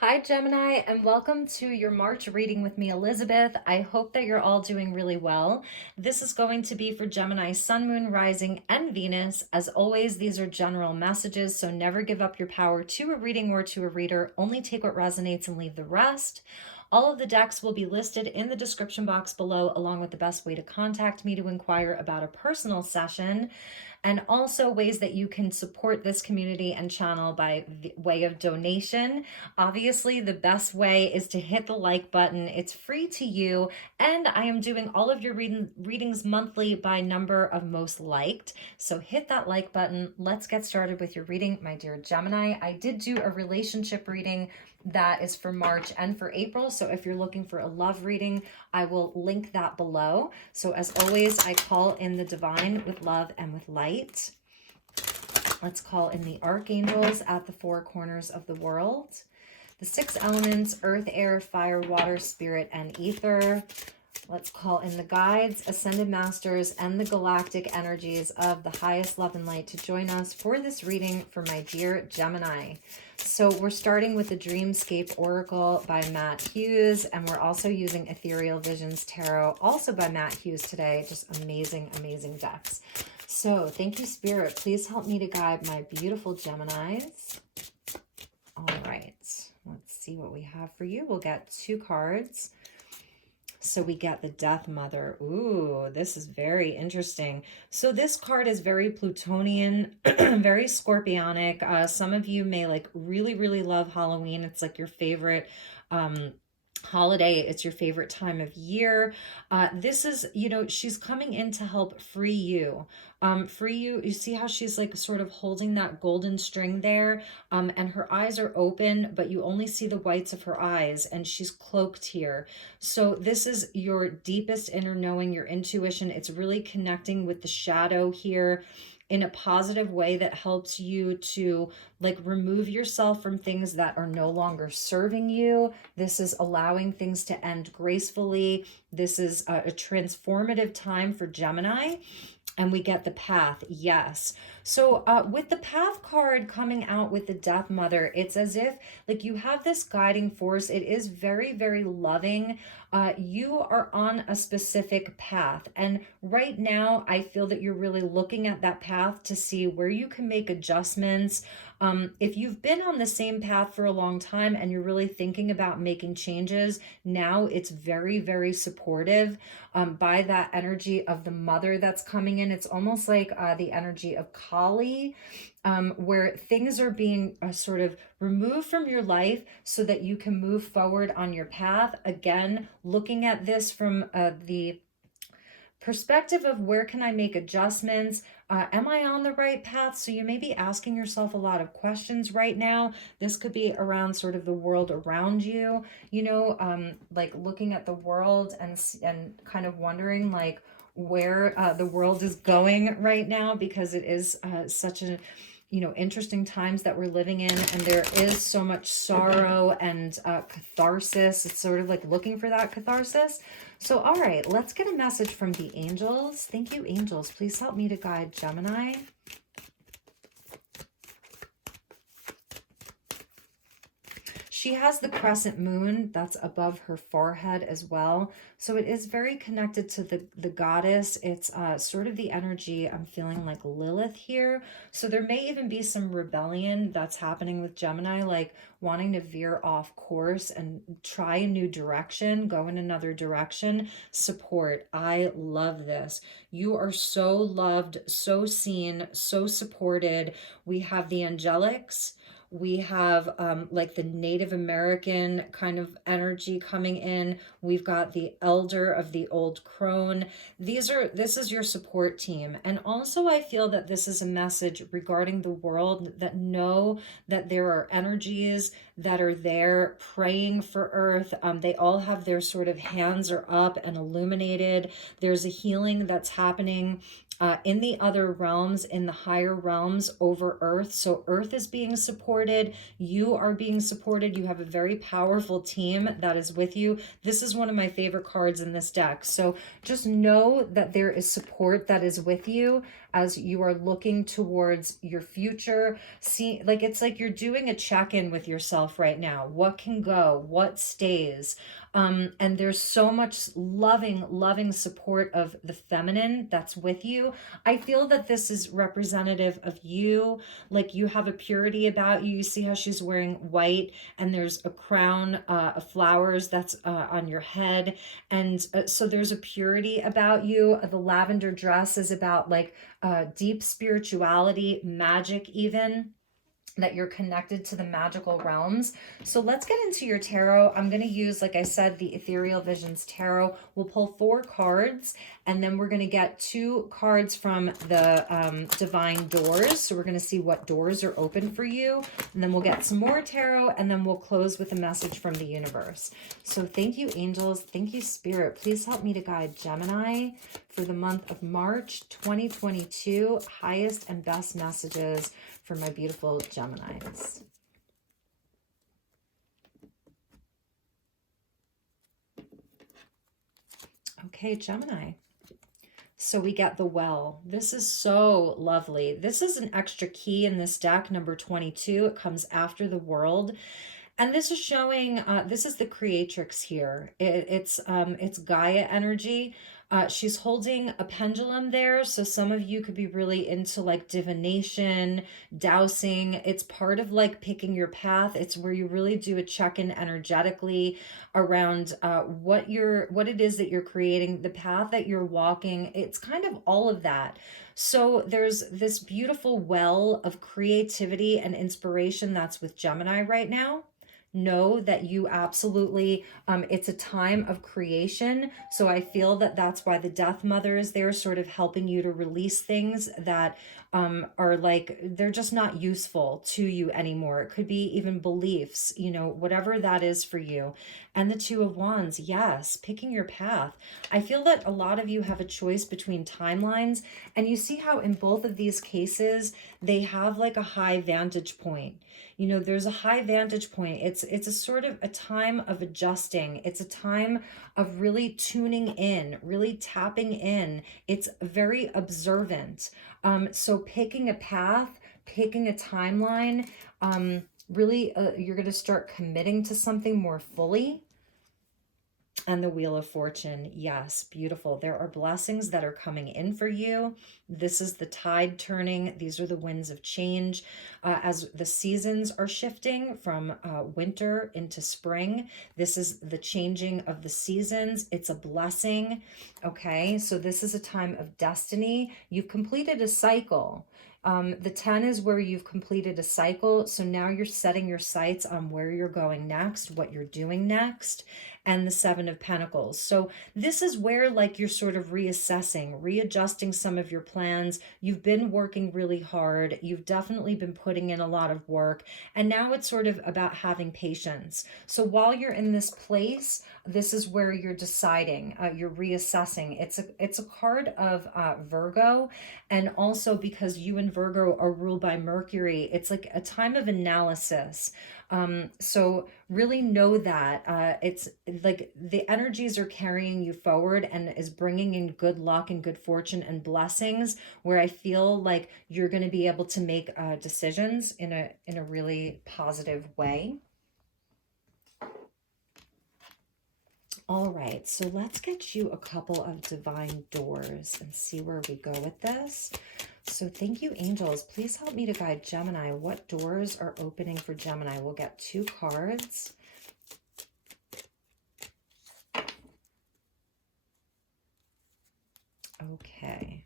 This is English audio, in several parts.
Hi, Gemini, and welcome to your March reading with me, Elizabeth. I hope that you're all doing really well. This is going to be for Gemini, Sun, Moon, Rising, and Venus. As always, these are general messages, so never give up your power to a reading or to a reader. Only take what resonates and leave the rest. All of the decks will be listed in the description box below, along with the best way to contact me to inquire about a personal session, and also ways that you can support this community and channel by way of donation. Obviously, the best way is to hit the like button. It's free to you, and I am doing all of your readings monthly by number of most liked. So hit that like button. Let's get started with your reading, my dear Gemini. I did do a relationship reading that is for March and for April. So if you're looking for a love reading, I will link that below. So as always, I call in the divine with love and with light. Let's call in the archangels at the four corners of the world. The six elements: earth, air, fire, water, spirit, and ether. Let's call in the guides, ascended masters, and the galactic energies of the highest love and light to join us for this reading for my dear Gemini. So we're starting with the Dreamscape Oracle by Matt Hughes, and we're also using Ethereal Visions Tarot, also by Matt Hughes today. Just amazing, amazing decks. So thank you, Spirit. Please help me to guide my beautiful Geminis. All right, let's see what we have for you. We'll get two cards. So we get the Death Mother. Ooh, this is very interesting. So this card is very Plutonian, very scorpionic. Some of you may like really love Halloween. It's like your favorite holiday. It's your favorite time of year. This is, she's coming in to help free you. Free you. You see how she's like sort of holding that golden string there, and her eyes are open, but you only see the whites of her eyes, and she's cloaked here. So this is your deepest inner knowing, your intuition. It's really connecting with the shadow here in a positive way that helps you to like remove yourself from things that are no longer serving you. This is allowing things to end gracefully. This is a transformative time for Gemini. And we get the Path, yes. So with the Path card coming out with the Death Mother, it's as if like you have this guiding force. It is very loving. You are on a specific path. And right now, I feel that you're really looking at that path to see where you can make adjustments. If you've been on the same path for a long time and you're really thinking about making changes, now it's very supportive by that energy of the mother that's coming in. It's almost like the energy of Kali, where things are being sort of removed from your life so that you can move forward on your path. Again, looking at this from the perspective of where can I make adjustments? Am I on the right path? So you may be asking yourself a lot of questions right now. This could be around sort of the world around you, like looking at the world and kind of wondering like where the world is going right now, because it is such a interesting times that we're living in, and there is so much sorrow and catharsis. It's sort of like looking for that catharsis. So, all right, let's get a message from the angels. Thank you, angels. Please help me to guide Gemini. She has the crescent moon that's above her forehead as well. So it is very connected to the goddess. It's sort of the energy, I'm feeling like Lilith here. So there may even be some rebellion that's happening with Gemini, like wanting to veer off course and try a new direction, go in another direction. Support. I love this. You are so loved, so seen, so supported. We have the angelics. We have like the Native American kind of energy coming in. We've got the elder of the old crone. This is your support team. And also I feel that this is a message regarding the world, that know that there are energies that are there praying for Earth. They all have their sort of hands are up and illuminated. There's a healing that's happening in the other realms, in the higher realms over Earth. So Earth is being supported. You are being supported. You have a very powerful team that is with you. This is one of my favorite cards in this deck. So just know that there is support that is with you. as you are looking towards your future. See, like it's like you're doing a check-in with yourself right now. What can go? What stays? And there's so much loving support of the feminine that's with you. I feel that this is representative of you. Like you have a purity about you. You see how she's wearing white, and there's a crown of flowers that's on your head. And so there's a purity about you. The lavender dress is about like deep spirituality, magic, even that you're connected to the magical realms. So let's get into your tarot. I'm going to use, like I said, the Ethereal Visions Tarot. We'll pull 4 cards, and then we're going to get 2 cards from the Divine Doors. So we're going to see what doors are open for you, and then we'll get some more tarot, and then we'll close with a message from the universe. So thank you, angels. Thank you, Spirit. Please help me to guide Gemini for the month of March 2022. Highest and best messages for my beautiful Geminis. Okay, Gemini. So we get the Well. This is so lovely. This is an extra key in this deck, number 22. It comes after the World. And this is showing, this is the creatrix here. It's Gaia energy. She's holding a pendulum there. So some of you could be really into like divination, dowsing. It's part of like picking your path. It's where you really do a check-in energetically around what it is that you're creating, the path that you're walking. It's kind of all of that. So there's this beautiful well of creativity and inspiration that's with Gemini right now. Know that you absolutely, it's a time of creation. So I feel that that's why the Death Mother is there, sort of helping you to release things that are like, they're just not useful to you anymore. It could be even beliefs, you know, whatever that is for you. And the Two of Wands, yes, picking your path. I feel that a lot of you have a choice between timelines, and you see how in both of these cases, they have like a high vantage point. You know, there's a high vantage point. It's a sort of a time of adjusting. It's a time of really tuning in, really tapping in. It's very observant. So picking a path, picking a timeline, really you're going to start committing to something more fully. And the Wheel of Fortune, yes, beautiful. There are blessings that are coming in for you. This is the tide turning. These are the winds of change. As the seasons are shifting from winter into spring, this is the changing of the seasons. It's a blessing. Okay, so this is a time of destiny. You've completed a cycle. The 10 is where you've completed a cycle. So now you're setting your sights on where you're going next, what you're doing next. And the 7 of Pentacles. So this is where like you're sort of reassessing, readjusting some of your plans. You've been working really hard. You've definitely been putting in a lot of work. And now it's sort of about having patience. So while you're in this place, this is where you're deciding, you're reassessing. It's a card of Virgo. And also because you and Virgo are ruled by Mercury, it's like a time of analysis. So really know that it's like the energies are carrying you forward and is bringing in good luck and good fortune and blessings, where I feel like you're going to be able to make decisions in a really positive way. All right, so let's get you a couple of divine doors and see where we go with this. So thank you, angels. Please help me to guide Gemini. What doors are opening for Gemini? We'll get 2 cards. Okay,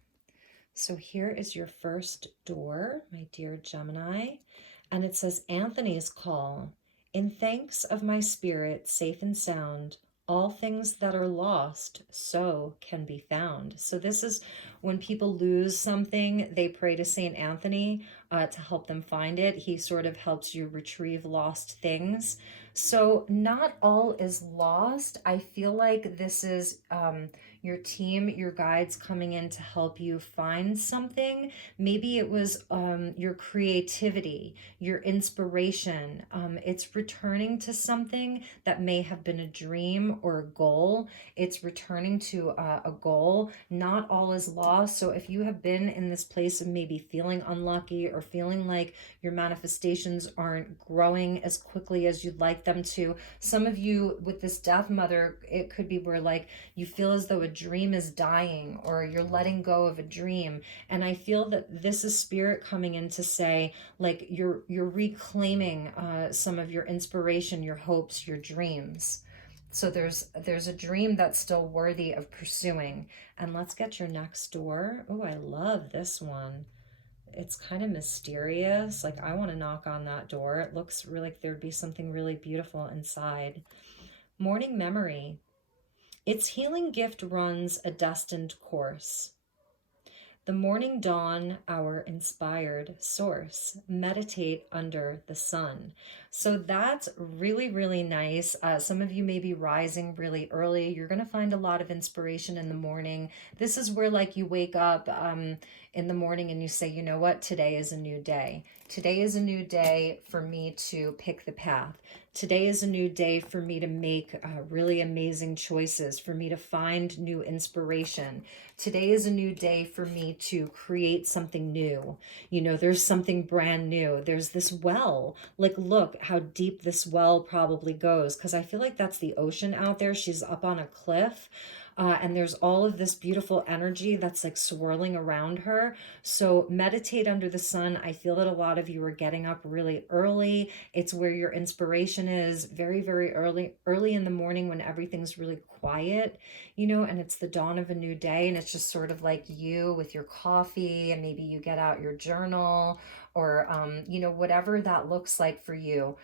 so here is your first door, my dear Gemini. And it says, Anthony's call. In thanks of my spirit, safe and sound, all things that are lost so can be found. So this is when people lose something, they pray to Saint Anthony to help them find it. He sort of helps you retrieve lost things. So not all is lost. I feel like this is your team, your guides coming in to help you find something. Maybe it was your creativity, your inspiration. It's returning to something that may have been a dream or a goal. It's returning to a goal. Not all is lost. So if you have been in this place of maybe feeling unlucky or feeling like your manifestations aren't growing as quickly as you'd like them to, some of you with this death mother, it could be where like you feel as though a dream is dying or you're letting go of a dream. And I feel that this is spirit coming in to say like you're reclaiming some of your inspiration, your hopes, your dreams. So there's a dream that's still worthy of pursuing. And let's get your next door. Oh, I love this one. It's kind of mysterious. Like I want to knock on that door. It looks really like there'd be something really beautiful inside. Morning memory. Its healing gift runs a destined course. The morning dawn, our inspired source. Meditate under the sun. So that's really, really nice. Some of you may be rising really early. You're going to find a lot of inspiration in the morning. This is where like you wake up in the morning and you say, you know what, today is a new day. Today is a new day for me to pick the path. Today is a new day for me to make really amazing choices, for me to find new inspiration. Today is a new day for me to create something new. You know, there's something brand new. There's this well. Like, look how deep this well probably goes, because I feel like that's the ocean out there. She's up on a cliff. And there's all of this beautiful energy that's like swirling around her. So meditate under the sun. I feel that a lot of you are getting up really early. It's where your inspiration is, very, very early in the morning when everything's really quiet, you know, and it's the dawn of a new day. And it's just sort of like you with your coffee, and maybe you get out your journal or, you know, whatever that looks like for you.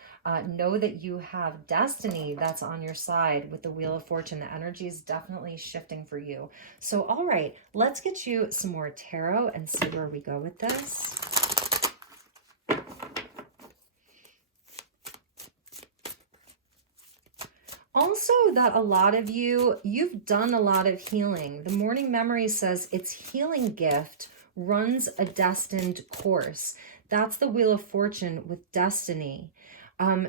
Know that you have destiny that's on your side with the Wheel of Fortune. The energy is definitely shifting for you. So, all right, let's get you some more tarot and see where we go with this. Also, that a lot of you've done a lot of healing. The morning memory says its healing gift runs a destined course. That's the Wheel of Fortune with destiny.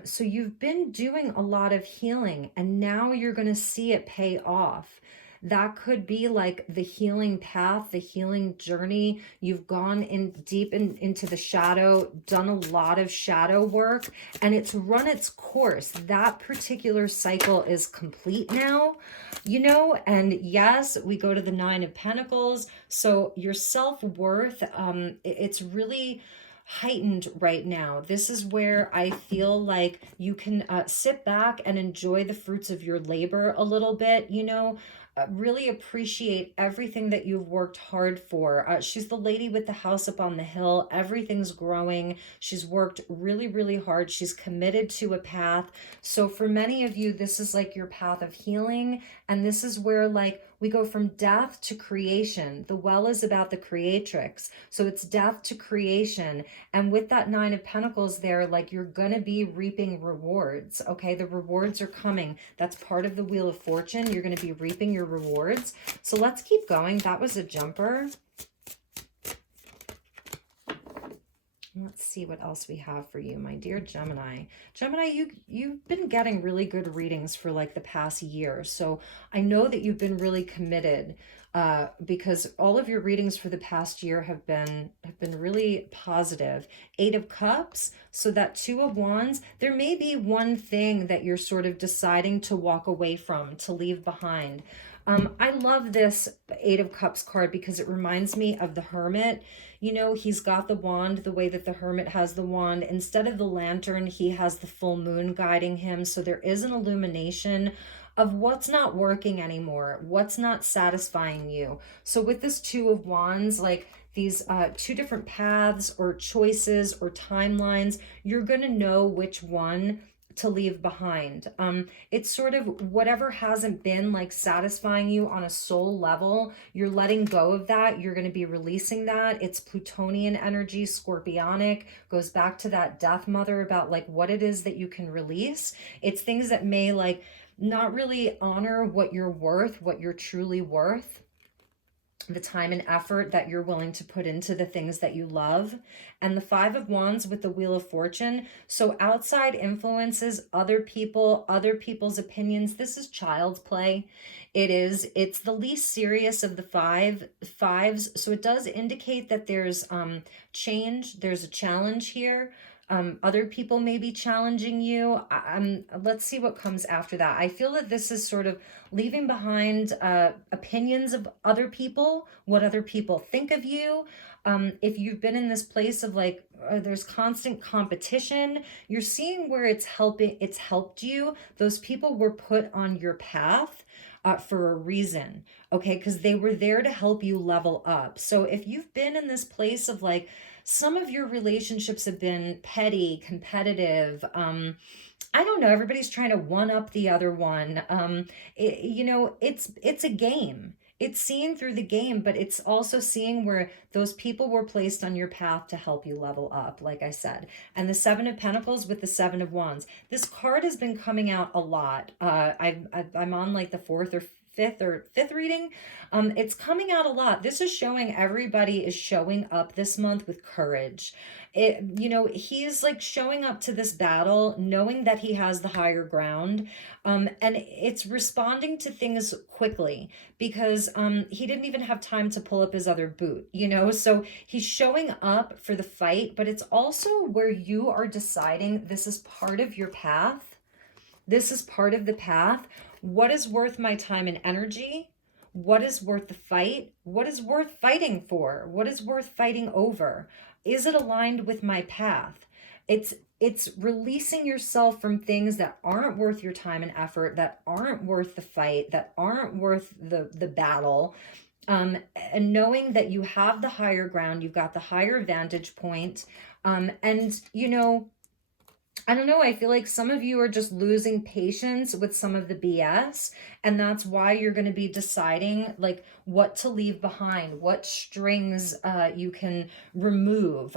So you've been doing a lot of healing and now you're going to see it pay off. That could be like the healing path, the healing journey. You've gone in deep into the shadow, done a lot of shadow work, and it's run its course. That particular cycle is complete now, you know, and yes, we go to the Nine of Pentacles. So your self-worth, it's really heightened right now. This is where I feel like you can sit back and enjoy the fruits of your labor a little bit, you know, really appreciate everything that you've worked hard for. She's the lady with the house up on the hill. Everything's growing. She's worked really, really hard. She's committed to a path. So for many of you, this is like your path of healing. And this is where like we go from death to creation. The well is about the creatrix. So it's death to creation. And with that Nine of Pentacles there, like you're going to be reaping rewards. Okay. The rewards are coming. That's part of the Wheel of Fortune. You're going to be reaping your rewards. So let's keep going. That was a jumper. Let's see what else we have for you, my dear Gemini. Gemini, you've been getting really good readings for like the past year. So I know that you've been really committed because all of your readings for the past year have been really positive. Eight of Cups, so that Two of Wands, there may be one thing that you're sort of deciding to walk away from, to leave behind. I love this Eight of Cups card because it reminds me of the Hermit. You know, he's got the wand the way that the Hermit has the wand. Instead of the lantern, he has the full moon guiding him. So there is an illumination of what's not working anymore, what's not satisfying you. So with this Two of Wands, like these two different paths or choices or timelines, you're going to know which one to leave behind. It's sort of whatever hasn't been like satisfying you on a soul level, you're letting go of that. You're going to be releasing that. It's Plutonian energy, scorpionic, goes back to that death mother about like what it is that you can release. It's things that may like not really honor what you're worth, what you're truly worth, the time and effort that you're willing to put into the things that you love. And the Five of Wands with the Wheel of Fortune. So outside influences, other people, other people's opinions. This is child's play. It's the least serious of the fives. So it does indicate that there's change. There's a challenge here. Other people may be challenging you. Let's see what comes after that. I feel that this is sort of leaving behind opinions of other people, what other people think of you. If you've been in this place of like, there's constant competition, you're seeing where it's helped you. Those people were put on your path for a reason, okay? Because they were there to help you level up. So if you've been in this place of like, some of your relationships have been petty, competitive, I don't know, everybody's trying to one up the other one. It's a game. It's seeing through the game, but it's also seeing where those people were placed on your path to help you level up, like I said. And the Seven of Pentacles with the Seven of Wands. This card has been coming out a lot. I'm on like the fourth or fifth reading. It's coming out a lot. This is showing everybody is showing up this month with courage. He's like showing up to this battle knowing that he has the higher ground, and it's responding to things quickly because he didn't even have time to pull up his other boot, so he's showing up for the fight. But it's also where you are deciding this is part of your path. This is part of the path. What is worth my time and energy? What is worth the fight? What is worth fighting for? What is worth fighting over? Is it aligned with my path? It's releasing yourself from things that aren't worth your time and effort, that aren't worth the fight, that aren't worth the battle. And knowing that you have the higher ground, you've got the higher vantage point. I don't know, I feel like some of you are just losing patience with some of the BS, and that's why you're going to be deciding like what to leave behind, what strings you can remove.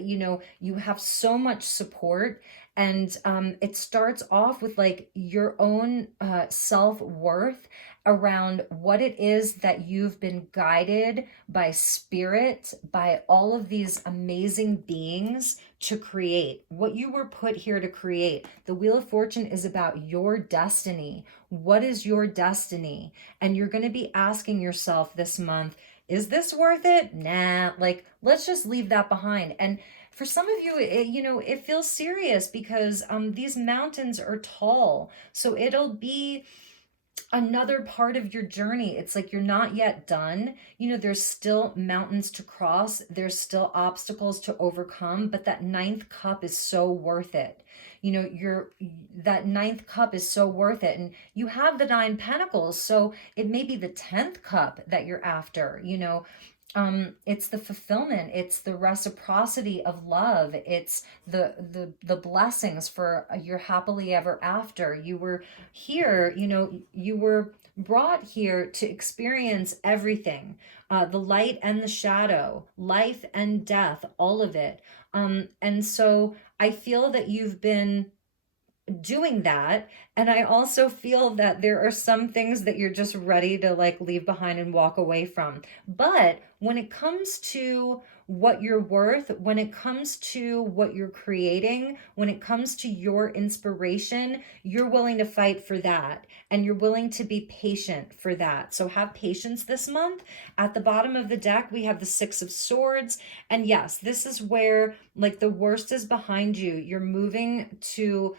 You have so much support, and it starts off with like your own self-worth around what it is that you've been guided by spirit, by all of these amazing beings to create, what you were put here to create. The Wheel of Fortune is about your destiny. What is your destiny? And you're going to be asking yourself this month, is this worth it? Nah, like, let's just leave that behind. And for some of you, it feels serious because these mountains are tall. So it'll be another part of your journey. It's like you're not yet done. There's still mountains to cross. There's still obstacles to overcome, but that ninth cup is so worth it. That ninth cup is so worth it. And you have the 9 pentacles, so it may be the 10th cup that you're after. It's the fulfillment, it's the reciprocity of love, it's the blessings for your happily ever after. You were here, you were brought here to experience everything, the light and the shadow, life and death, all of it. And so I feel that you've been doing that, and I also feel that there are some things that you're just ready to like leave behind and walk away from. But when it comes to what you're worth, when it comes to what you're creating, when it comes to your inspiration, you're willing to fight for that, and you're willing to be patient for that. So have patience this month. At the bottom of the deck, we have the 6 of Swords. And yes, this is where like the worst is behind you. You're moving to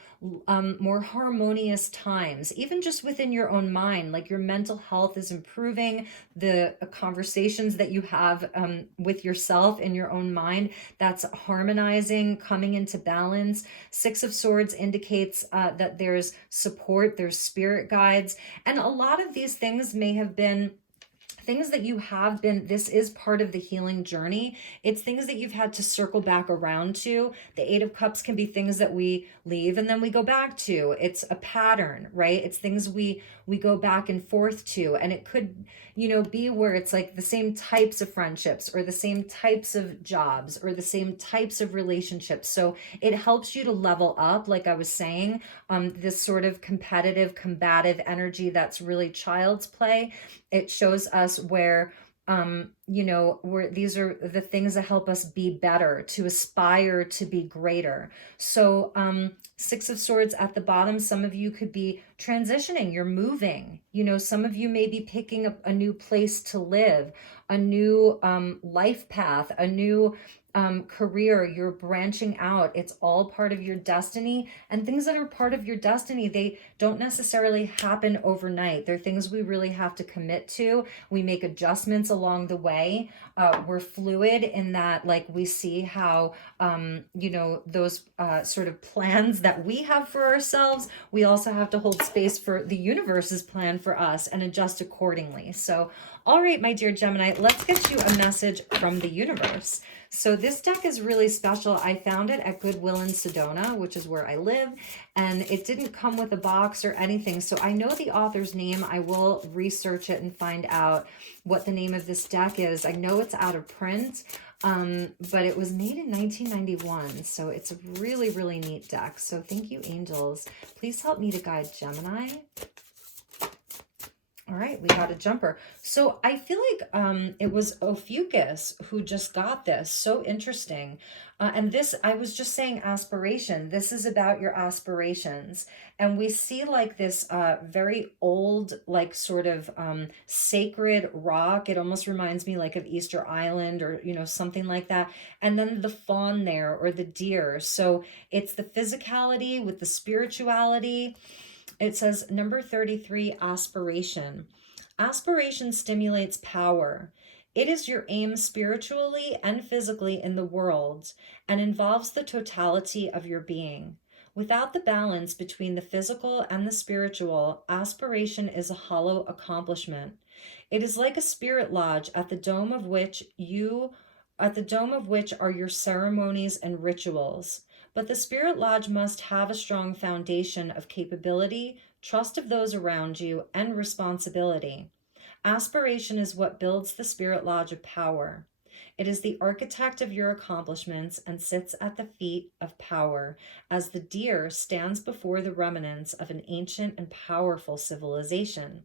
more harmonious times, even just within your own mind. Like your mental health is improving. The conversations that you have with yourself in your own mind, that's harmonizing, coming into balance. 6 of Swords indicates that there's support, there's spirit guides, and a lot of these things may have been things that you have been, this is part of the healing journey. It's things that you've had to circle back around to. The Eight of Cups can be things that we leave and then we go back to. It's a pattern, right? It's things we go back and forth to. And it could, you know, be where it's like the same types of friendships or the same types of jobs or the same types of relationships. So it helps you to level up, like I was saying, this sort of competitive, combative energy that's really child's play. It shows us where you know, where these are the things that help us be better, to aspire to be greater. So Six of Swords at the bottom, some of you could be transitioning, you're moving, you know, some of you may be picking up a new place to live, a new life path, a new career, you're branching out. It's all part of your destiny. And things that are part of your destiny, they don't necessarily happen overnight. They're things we really have to commit to. We make adjustments along the way. We're fluid in that, like, we see how, you know, those sort of plans that we have for ourselves, we also have to hold space for the universe's plan for us and adjust accordingly. So, all right, my dear Gemini, let's get you a message from the universe. So this deck is really special. I found it at Goodwill in Sedona, which is where I live, and it didn't come with a box or anything. So I know the author's name. I will research it and find out what the name of this deck is. I know it's out of print, but it was made in 1991. So it's a really, really neat deck. So thank you, angels. Please help me to guide Gemini. All right, we got a jumper. So I feel like it was Ophiuchus who just got this. So interesting. And this, I was just saying aspiration. This is about your aspirations. And we see like this very old, like sort of sacred rock. It almost reminds me like of Easter Island or, you know, something like that. And then the fawn there, or the deer. So it's the physicality with the spirituality. It says number 33, aspiration. Aspiration stimulates power. It is your aim spiritually and physically in the world and involves the totality of your being. Without the balance between the physical and the spiritual, aspiration is a hollow accomplishment. It is like a spirit lodge at the dome of which are your ceremonies and rituals. But the spirit lodge must have a strong foundation of capability, trust of those around you, and responsibility. Aspiration is what builds the spirit lodge of power. It is the architect of your accomplishments and sits at the feet of power, as the deer stands before the remnants of an ancient and powerful civilization.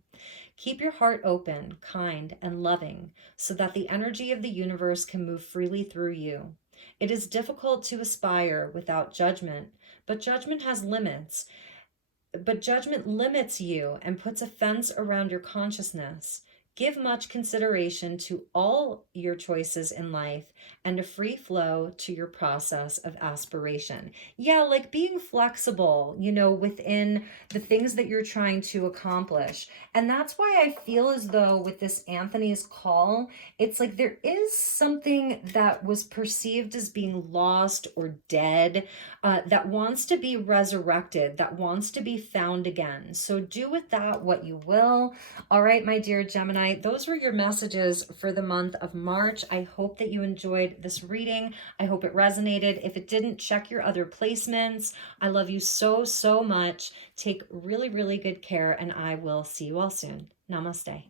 Keep your heart open, kind, and loving, so that the energy of the universe can move freely through you. It is difficult to aspire without judgment, but judgment has limits. But judgment limits you and puts a fence around your consciousness. Give much consideration to all your choices in life and a free flow to your process of aspiration. Yeah, like being flexible, you know, within the things that you're trying to accomplish. And that's why I feel as though with this Anthony's call, it's like there is something that was perceived as being lost or dead, that wants to be resurrected, that wants to be found again. So do with that what you will. All right, my dear Gemini, those were your messages for the month of March. I hope that you enjoyed this reading. I hope it resonated. If it didn't, check your other placements. I love you so, so much. Take really, really good care, and I will see you all soon. Namaste.